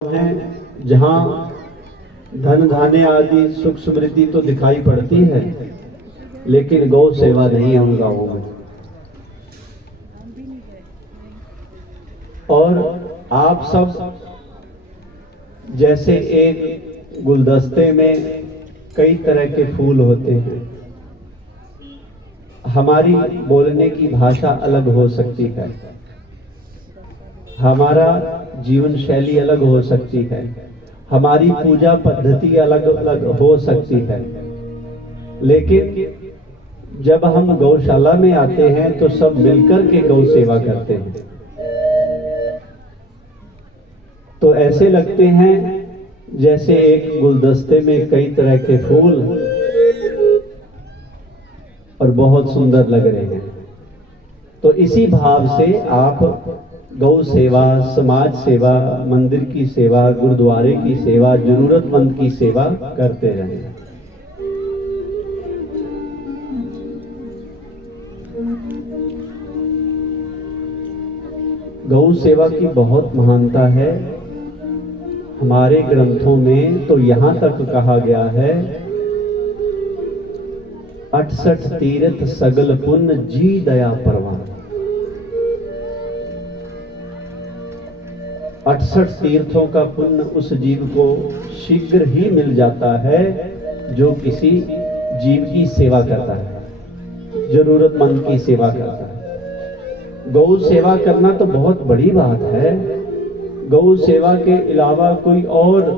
हैं जहाँ धन धान्य आदि सुख समृद्धि तो दिखाई पड़ती है, लेकिन गौ सेवा नहीं है उन गांवों में। और आप सब जैसे एक गुलदस्ते में कई तरह के फूल होते हैं, हमारी बोलने की भाषा अलग हो सकती है, हमारा जीवन शैली अलग हो सकती है, हमारी पूजा पद्धति अलग अलग हो सकती है, लेकिन जब हम गौशाला में आते हैं तो सब मिलकर के गौ सेवा करते हैं। तो ऐसे लगते हैं जैसे एक गुलदस्ते में कई तरह के फूल और बहुत सुंदर लग रहे हैं। तो इसी भाव से आप गौ सेवा, समाज सेवा, मंदिर की सेवा, गुरुद्वारे की सेवा, जरूरतमंद की सेवा करते रहें। गौ सेवा की बहुत महानता है। हमारे ग्रंथों में तो यहां तक कहा गया है, 68 तीर्थ सगल पुण्य जी दया परवान। 68 तीर्थों का पुण्य उस जीव को शीघ्र ही मिल जाता है जो किसी जीव की सेवा करता है, जरूरतमंद की सेवा करता है। गौ सेवा करना तो बहुत बड़ी बात है। गौ सेवा के अलावा कोई और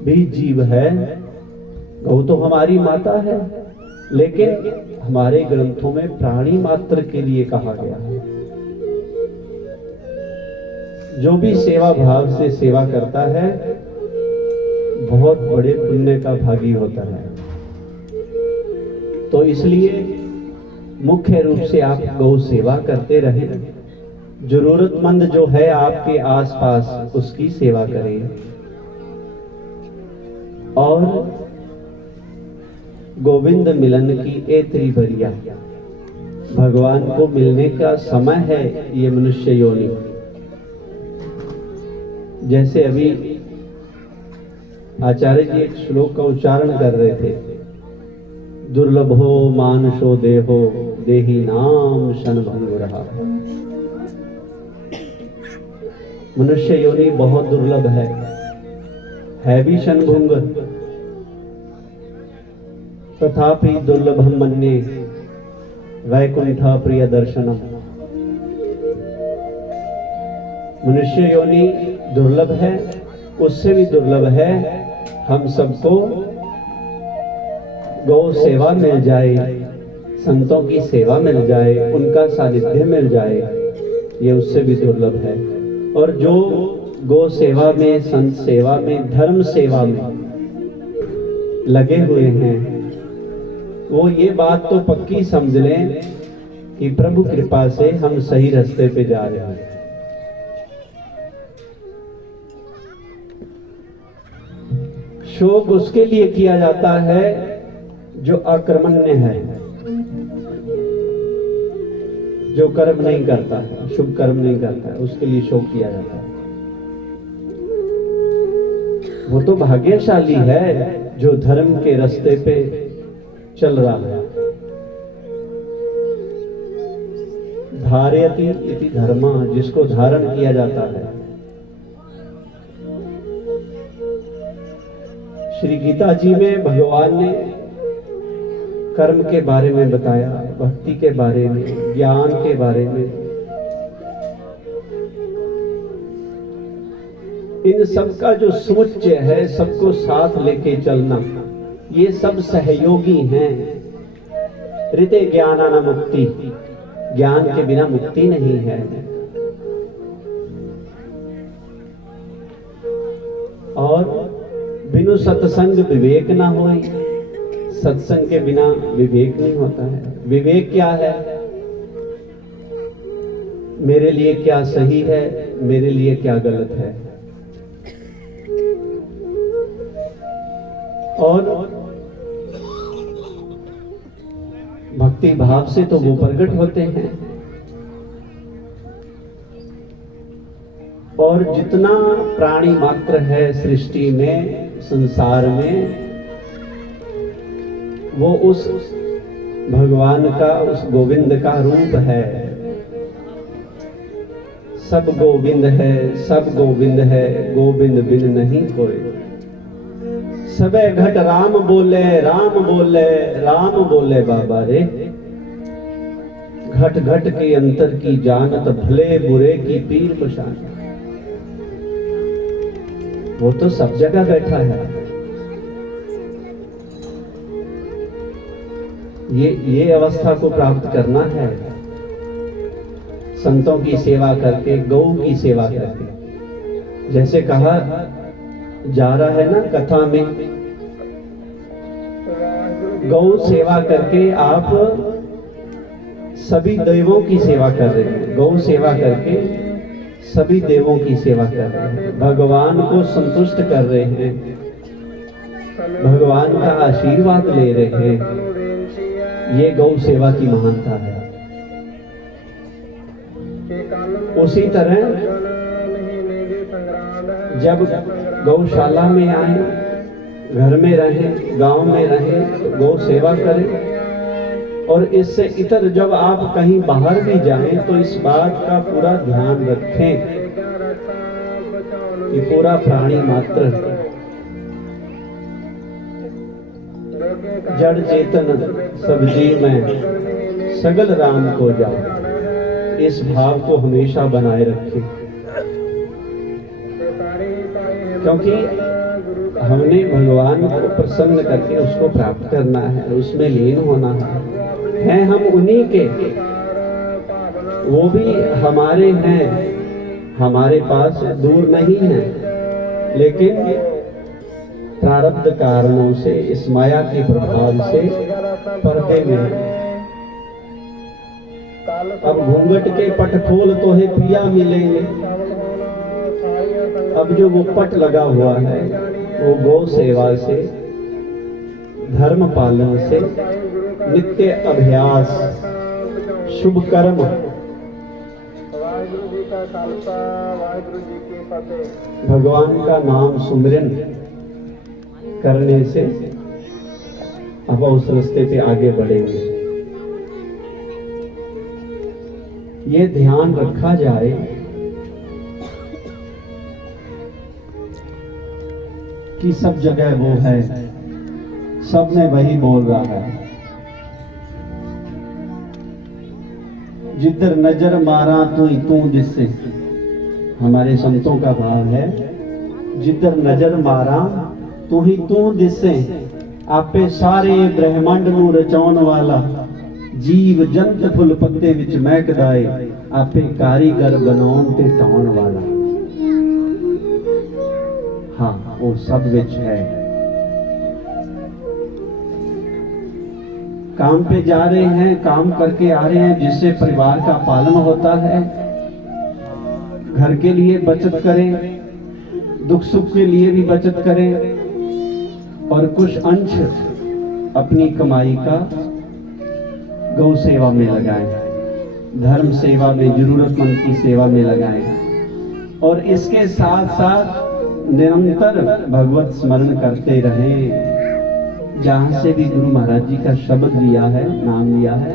भी जीव है, गौ तो हमारी माता है, लेकिन हमारे ग्रंथों में प्राणी मात्र के लिए कहा गया है। जो भी सेवा भाव से सेवा करता है बहुत बड़े पुण्य का भागी होता है। तो इसलिए मुख्य रूप से आप गौ सेवा करते रहें। जरूरतमंद जो है आपके आसपास उसकी सेवा करें। और गोविंद मिलन की एतरी भरिया, भगवान को मिलने का समय है ये मनुष्य योनि। जैसे अभी आचार्य जी एक श्लोक का उच्चारण कर रहे थे, दुर्लभो मानुषो देहो देही नाम क्षणभंगुर। मनुष्य योनि बहुत दुर्लभ है भी क्षणभंग, तथापि दुर्लभम मन्ये वैकुंठ प्रिय दर्शनम। मनुष्य योनि दुर्लभ है, उससे भी दुर्लभ है हम सबको गौ सेवा मिल जाए, संतों की सेवा मिल जाए, उनका सानिध्य मिल जाए, ये उससे भी दुर्लभ है। और जो गौ सेवा में, संत सेवा में, धर्म सेवा में लगे हुए हैं, वो ये बात तो पक्की समझ लें कि प्रभु कृपा से हम सही रास्ते पे जा रहे हैं। शोक उसके लिए किया जाता है जो अकर्मण्य है, जो कर्म नहीं करता है, शुभ कर्म नहीं करता है, उसके लिए शोक किया जाता है। वो तो भाग्यशाली है जो धर्म के रास्ते पे चल रहा है। धारयति इति धर्मा, जिसको धारण किया जाता है। श्री गीता जी में भगवान ने कर्म के बारे में बताया, भक्ति के बारे में, ज्ञान के बारे में। इन सब का जो समुच्चय है, सबको साथ लेके चलना, ये सब सहयोगी हैं। ऋते ज्ञानाना मुक्ति, ज्ञान के बिना मुक्ति नहीं है। और बिनु सत्संग विवेक ना हो, सत्संग के बिना विवेक नहीं होता है। विवेक क्या है? मेरे लिए क्या सही है, मेरे लिए क्या गलत है। और भक्ति भाव से तो वो प्रकट होते हैं। और और जितना प्राणी मात्र है सृष्टि में, संसार में, वो उस भगवान का, उस गोविंद का रूप है। सब गोविंद है, सब गोविंद है, गोविंद बिन नहीं कोई। सबे घट राम बोले, राम बोले, राम बोले बाबा रे। घट घट के अंतर की जानत, भले बुरे की पीर पशान। वो तो सब जगह बैठा है। ये अवस्था को प्राप्त करना है संतों की सेवा करके, गौ की सेवा करके। जैसे कहा जा रहा है ना कथा में, गौ सेवा करके आप सभी देवों की सेवा कर रहे हैं। गौ सेवा करके सभी देवों की सेवा कर रहे हैं, भगवान को संतुष्ट कर रहे हैं, भगवान का आशीर्वाद ले रहे हैं। ये गौ सेवा की महानता है। उसी तरह जब गौशाला में आए, घर में रहें, गांव में रहें, तो गौ सेवा करें। और इससे इतर जब आप कहीं बाहर भी जाएं तो इस बात का पूरा ध्यान रखें कि पूरा प्राणी मात्र जड़ चेतन सब जीव में सगल राम को जाओ। इस भाव को हमेशा बनाए रखें, क्योंकि हमने भगवान को प्रसन्न करके उसको प्राप्त करना है, उसमें लीन होना है। हम उन्हीं के, वो भी हमारे हैं, हमारे पास दूर नहीं है, लेकिन प्रारब्ध कारणों से, इस माया के प्रभाव से पर्दे में है। अब घूंघट के पट खोल तो है प्रिया मिलेंगे। अब जो वो पट लगा हुआ है वो गौ सेवा से, धर्म पालन से, नित्य अभ्यास, शुभ कर्म, भगवान का नाम सुमिरन करने से अब उस रास्ते पे आगे बढ़ेंगे। ये ध्यान रखा जाए कि सब जगह वो है, सब में वही बोल रहा है। जिधर नजर मारा तू दिसे, हमारे संतों का भाव है, जिधर नजर मारा तू दिसे। आपे सारे ब्रह्मांड नू रचाउण वाला, जीव जंत फुल पत्ते विच महकदाए, आपे कारीगर बनाउण ते ढाउण वाला। हाँ, वो सब विच है। काम पे जा रहे हैं, काम करके आ रहे हैं, जिससे परिवार का पालन होता है। घर के लिए बचत करें, दुख सुख के लिए भी बचत करें, और कुछ अंश अपनी कमाई का गौ सेवा में लगाएं, धर्म सेवा में, जरूरतमंद की सेवा में लगाएं। और इसके साथ साथ निरंतर भगवत स्मरण करते रहें। जहां से भी गुरु महाराज जी का शब्द लिया है, नाम लिया है,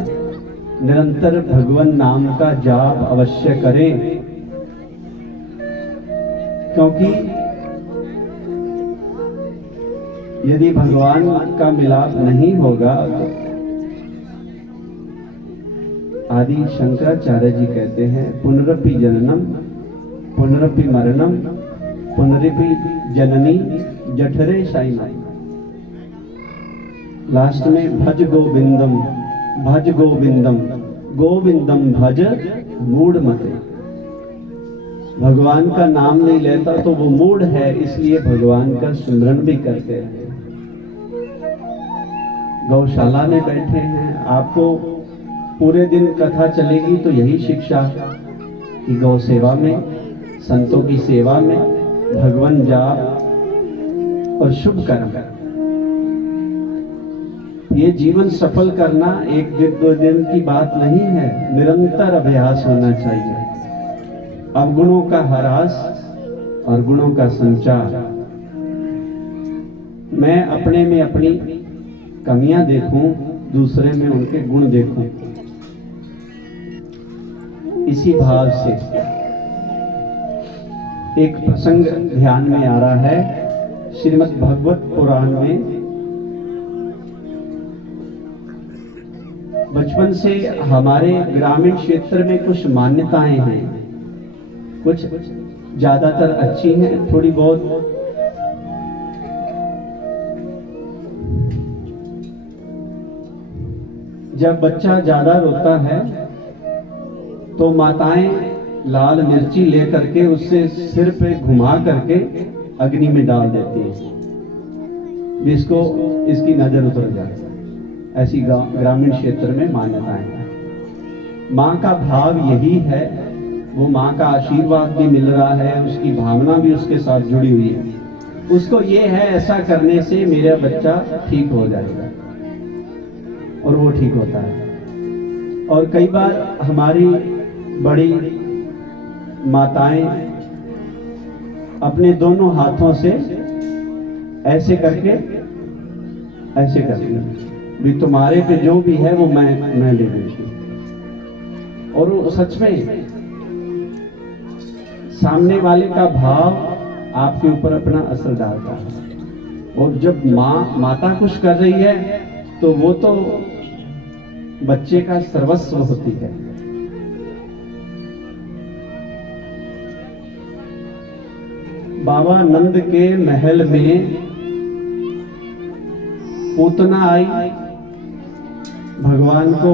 निरंतर भगवान नाम का जाप अवश्य करें। क्योंकि यदि भगवान का मिलाप नहीं होगा, आदि शंकराचार्य जी कहते हैं, पुनरपि जननम पुनरपि मरणम पुनरपि जननी जठरे साई। लास्ट में भज गोविंदम, भज गोविंदम, गोविंदम भज मूढ़ मते। भगवान का नाम नहीं लेता तो वो मूढ़ है, इसलिए भगवान का स्मरण भी करते हैं। गौशाला में बैठे हैं, आपको पूरे दिन कथा चलेगी तो यही शिक्षा कि गौ सेवा में, संतों की सेवा में, भगवान जाप और शुभ कर्म। ये जीवन सफल करना एक दिन दो दिन की बात नहीं है, निरंतर अभ्यास होना चाहिए। अवगुणों का ह्रास और गुणों का संचार। मैं अपने में अपनी कमियां देखूं, दूसरे में उनके गुण देखूं। इसी भाव से एक प्रसंग ध्यान में आ रहा है। श्रीमद् भागवत पुराण में बचपन से हमारे ग्रामीण क्षेत्र में कुछ मान्यताएं हैं, कुछ ज्यादातर अच्छी हैं, थोड़ी बहुत जब बच्चा ज्यादा रोता है तो माताएं लाल मिर्ची लेकर के उससे सिर पे घुमा करके अग्नि में डाल देती है, जिसको इसकी नजर उतर जाए। ऐसी ग्रामीण क्षेत्र में मान्यताएं हैं। माँ का भाव यही है, वो माँ का आशीर्वाद भी मिल रहा है, उसकी भावना भी उसके साथ जुड़ी हुई है। उसको ये है ऐसा करने से मेरा बच्चा ठीक हो जाएगा, और वो ठीक होता है। और कई बार हमारी बड़ी माताएं अपने दोनों हाथों से ऐसे करके भी तुम्हारे पे जो भी है वो मैं ले लूंगी। और वो सच में सामने वाले का भाव आपके ऊपर अपना असर डालता है। और जब माता कुछ कर रही है तो वो तो बच्चे का सर्वस्व होती है। बाबा नंद के महल में पूतना आई, भगवान को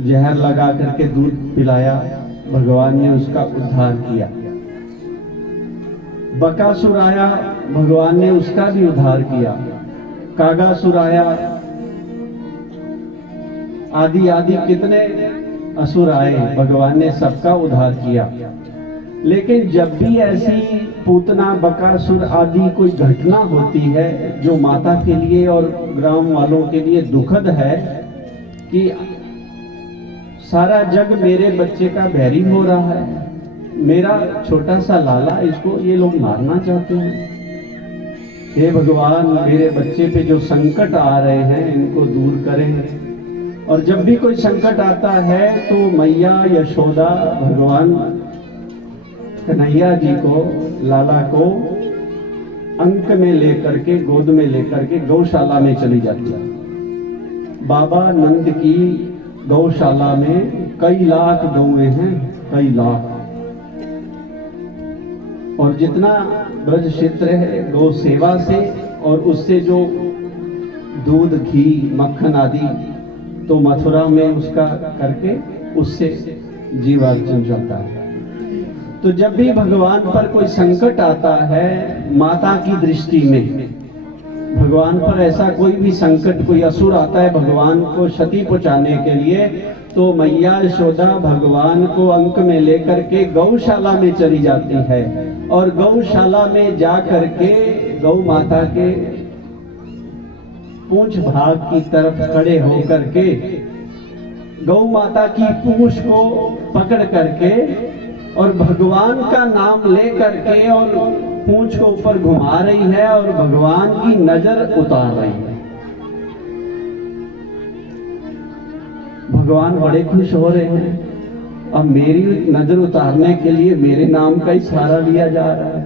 जहर लगा करके दूध पिलाया, भगवान ने उसका उद्धार किया। बकासुर आया, भगवान ने उसका भी उद्धार किया। कागासुर आया, आदि आदि कितने असुर आए, भगवान ने सबका उद्धार किया। लेकिन जब भी ऐसी पूतना, बकासुर आदि कोई घटना होती है जो माता के लिए और ग्राम वालों के लिए दुखद है कि सारा जग मेरे बच्चे का बैरी हो रहा है, मेरा छोटा सा लाला, इसको ये लोग मारना चाहते हैं। हे भगवान, मेरे बच्चे पे जो संकट आ रहे हैं इनको दूर करें। और जब भी कोई संकट आता है तो मैया यशोदा भगवान कन्हैया जी को, लाला को अंक में लेकर के, गोद में लेकर के गौशाला में चली जाती है। बाबा नंद की गौशाला में कई लाख गौएं हैं, कई लाख। और जितना ब्रज क्षेत्र है गौ सेवा से और उससे जो दूध, घी, मक्खन आदि तो मथुरा में उसका करके उससे जीवार्जन चलता है। तो जब भी भगवान पर कोई संकट आता है माता की दृष्टि में, भगवान पर ऐसा कोई भी संकट, कोई असुर आता है भगवान को क्षति पहुंचाने के लिए, तो मैया यशोदा भगवान को अंक में लेकर के गौशाला में चली जाती है। और गौशाला में जा करके गौ माता के पूंछ भाग की तरफ खड़े होकर के गौ माता की पूंछ को पकड़ करके और भगवान का नाम ले करके और पूंछ को ऊपर घुमा रही है और भगवान की नजर उतार रही है। भगवान बड़े खुश हो रहे हैं। अब मेरी नजर उतारने के लिए मेरे नाम का ही सहारा लिया जा रहा है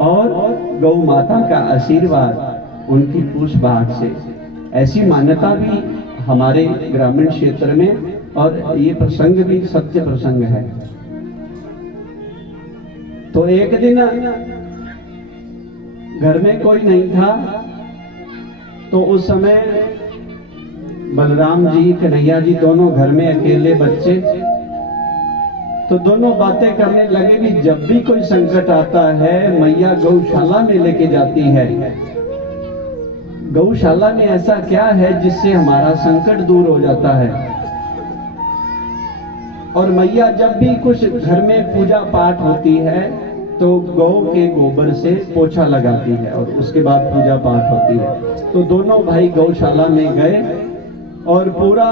और गौ माता का आशीर्वाद उनकी पूछ भाग से। ऐसी मान्यता भी हमारे ग्रामीण क्षेत्र में, और ये प्रसंग भी सत्य प्रसंग है। तो एक दिन घर में कोई नहीं था, तो उस समय बलराम जी, कन्हैया जी दोनों घर में अकेले बच्चे, तो दोनों बातें करने लगे कि जब भी कोई संकट आता है मैया गौशाला में लेके जाती है। गौशाला में ऐसा क्या है जिससे हमारा संकट दूर हो जाता है। और मैया जब भी कुछ घर में पूजा पाठ होती है तो गौ के गोबर से पोछा लगाती है और उसके बाद पूजा पाठ होती है। तो दोनों भाई गौशाला में गए और पूरा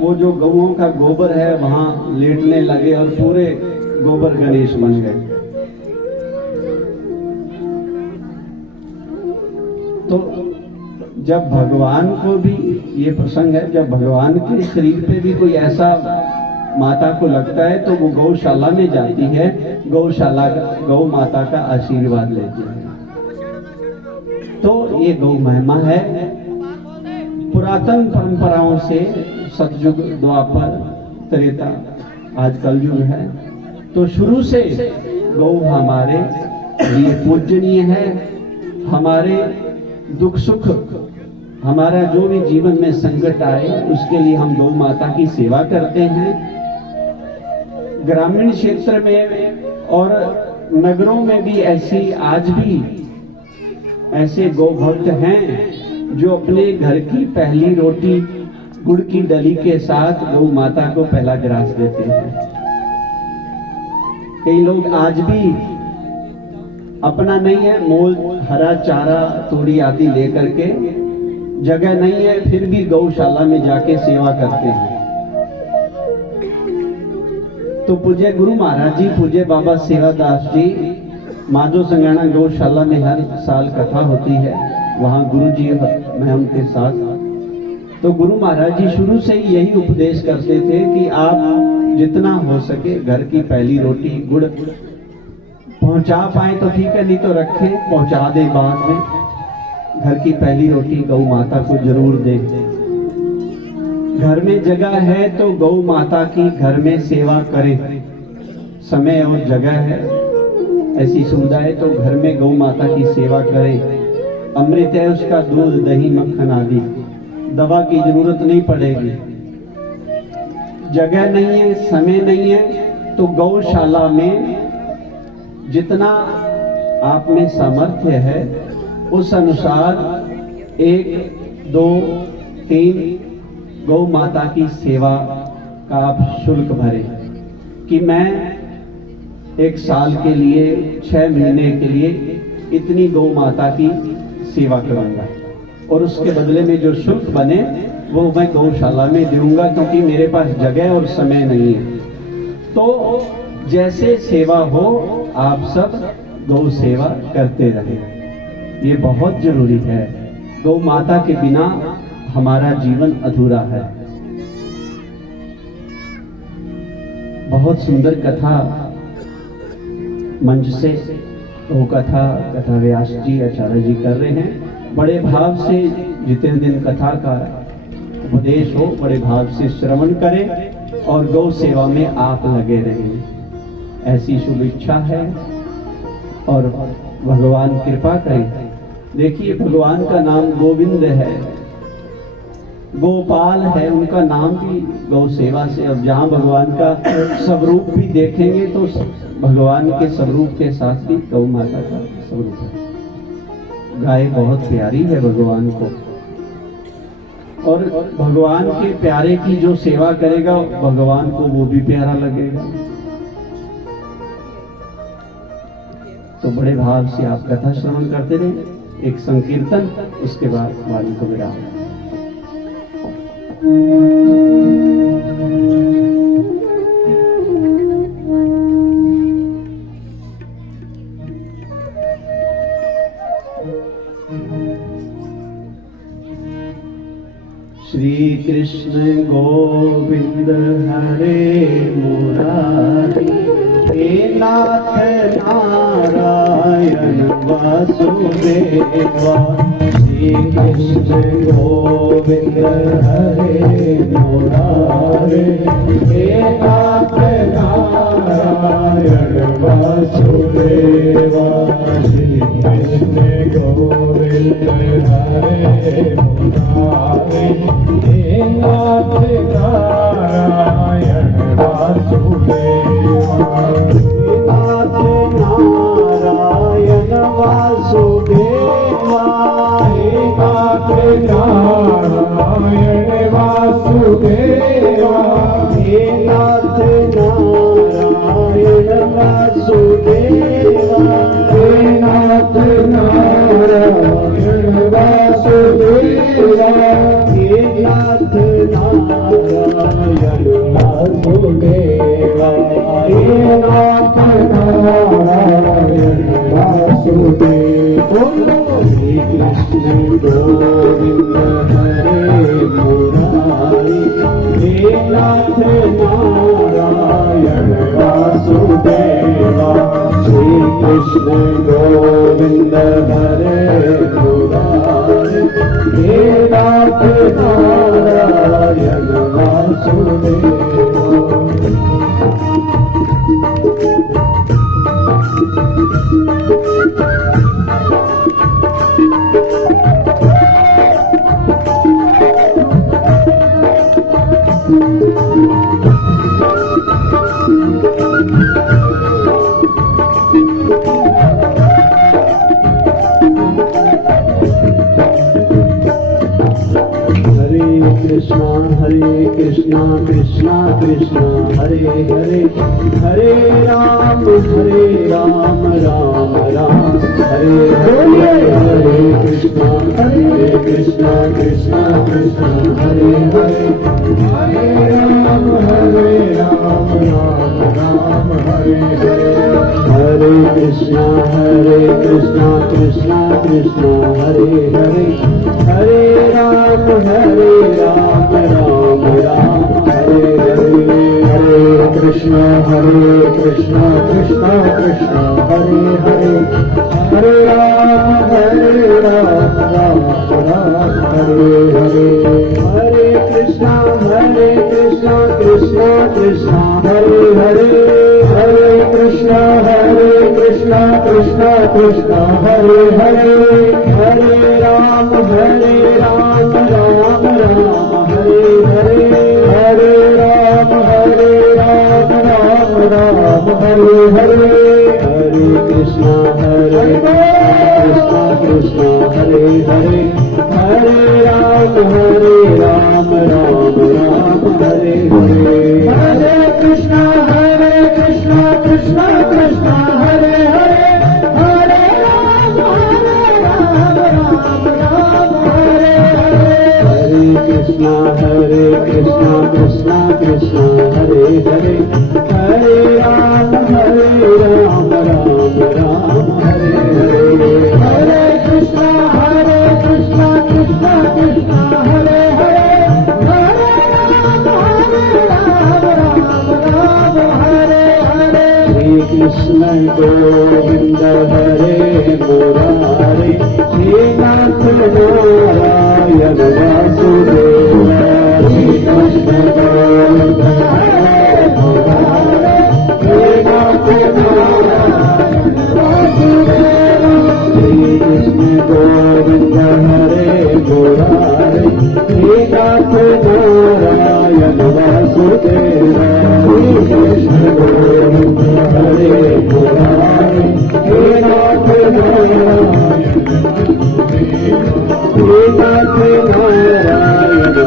वो जो गौओं का गोबर है वहां लेटने लगे और पूरे गोबर गणेश बन गए। तो जब भगवान को भी ये प्रसंग है, जब भगवान के शरीर पे भी कोई ऐसा माता को लगता है तो वो गौशाला में जाती है, गौशाला गौ माता का आशीर्वाद लेती है। तो ये गौ महिमा है। पुरातन परंपराओं से सतयुग, द्वापर, त्रेता, आज कलयुग है, तो शुरू से गौ हमारे लिए पूजनीय है। हमारे दुख सुख, हमारा जो भी जीवन में संकट आए उसके लिए हम गौ माता की सेवा करते हैं। ग्रामीण क्षेत्र में और नगरों में भी ऐसी आज भी ऐसे गौ भक्त हैं जो अपने घर की पहली रोटी गुड़ की डली के साथ गौ माता को पहला ग्रास देते हैं। कई लोग आज भी अपना नहीं है, मोल हरा चारा तोड़ी आदि लेकर के, जगह नहीं है फिर भी गौशाला में जाके सेवा करते हैं। तो पूज्य गुरु महाराज जी, पूज्य बाबा सेवादास जी, माधो संगाना गौशाला में हर साल कथा होती है, वहां गुरु जी मैं उनके साथ। तो गुरु महाराज जी शुरू से ही यही उपदेश करते थे कि आप जितना हो सके घर की पहली रोटी गुड़ पहुंचा पाए तो ठीक है, नहीं तो रखे, पहुंचा दे बाद में। घर की पहली रोटी गौ माता को जरूर दे। घर में जगह है तो गौ माता की घर में सेवा करें। समय और जगह है, ऐसी सुविधा है तो घर में गौ माता की सेवा करें। अमृत है उसका, दूध दही मक्खन आदि, दवा की जरूरत नहीं पड़ेगी। जगह नहीं है, समय नहीं है, तो गौशाला में जितना आप में सामर्थ्य है उस अनुसार 1, 2, 3 गौ माता की सेवा का आप शुल्क भरें कि मैं 1 साल के लिए, 6 महीने के लिए इतनी गौ माता की सेवा करूंगा और उसके बदले में जो शुल्क बने वो मैं गौशाला में दूंगा, क्योंकि मेरे पास जगह और समय नहीं है। तो जैसे सेवा हो आप सब गौ सेवा करते रहे, ये बहुत जरूरी है। गौ माता के बिना हमारा जीवन अधूरा है। बहुत सुंदर कथा मंच से वो कथा व्यास जी, आचार्य जी कर रहे हैं। बड़े भाव से जितने दिन कथा का उपदेश हो, बड़े भाव से श्रवण करें और गौ सेवा में आप लगे रहें, ऐसी शुभ इच्छा है और भगवान कृपा करें। देखिए भगवान का नाम गोविंद है, गोपाल है, उनका नाम भी गौ सेवा से। और जहाँ भगवान का स्वरूप भी देखेंगे तो भगवान के स्वरूप के साथ भी गौ माता का स्वरूप है। गाय बहुत प्यारी है भगवान को, और भगवान के प्यारे की जो सेवा करेगा भगवान को वो भी प्यारा लगेगा। तो बड़े भाव से आप कथा श्रवण करते रहे। एक संकीर्तन, उसके बाद वाणी को विराम। श्री कृष्ण गोविंद हरे मुरारी, हे नाथ नारायण वासुदेवा। श्री कृष्ण गोविंद हरे मुरारी, हे नाथ नारायण वासुदेवा। श्री कृष्ण गोविंद हरे मुरारी, हे नाथ नारायण वासुदेवा। नाथ नारायण वासुदेवा, हे नाथ नारायण वासुदेवा। हे नाथ नारायण वासुदेवा, हे नाथ नारायण वासुदेवा। हे नाथ नारायण वासुदेवा, हे नाथ नारायण वासुदेवा। श्री कृष्ण गोविंद हरे मुरारी, हे नाथ नारायण वासुदेवा। श्री कृष्ण गोविंद हरे मुरारी, हे नाथ नारायण वासुदेवा। हरे कृष्णा कृष्णा कृष्णा हरे हरे, हरे राम राम राम हरे हरे। हरे कृष्णा कृष्णा कृष्णा हरे हरे, हरे राम राम राम हरे हरे। हरे कृष्णा कृष्णा कृष्णा हरे हरे, हरे राम राम राम हरे हरे। हरे कृष्णा कृष्णा कृष्णा हरे हरे, हरे राम राम हरे हरे। हरे कृष्णा कृष्णा कृष्णा हरे हरे, हरे कृष्णा कृष्णा हरे हरे, हरे राम राम हरे हरे। हरे राम राम हरे हरे। हरे कृष्णा कृष्णा हरे हरे, हरे राम राम हरे हरे। हरे कृष्णा कृष्णा हरे हरे, हरे राम राम हरे हरे। हरे कृष्णा कृष्णा हरे हरे, हरे राम राम हरे हरे। हरे कृष्णा कृष्णा हरे हरे, हरे राम हरे हरे। श्री कृष्ण गोविंद हरे मुरारी, हे नाथ नारायण वासुदेवा। श्री कृष्ण गोविंद हरे मुरारी, हे नाथ नारायण वासुदेवा। श्री कृष्ण गोविंद हरे मुरारी, हे नाथ नारायण वासुदेवा। श्री कृष्ण गोविंद हरे मुरारी, हे नाथ नारायण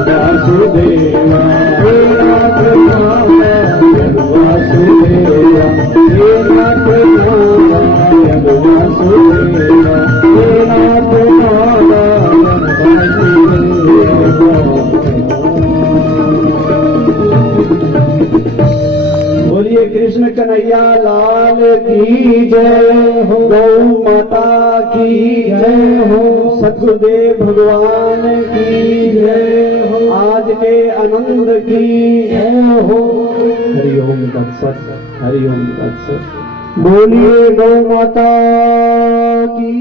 वासुदेवा। हे नाथ नारायण वासुदेवा, हे नाथ नारायण वासुदेवा, हे नाथ नारायण वासुदेवा। बोलिए कृष्ण कन्हैया लाल की जय हो, गौ माता की जय हो, सद्गुरुदेव भगवान की जय हो, आज के आनंद की जय हो। हरि ओम तत्सत, हरि ओम तत्सत। बोलिए गौ माता की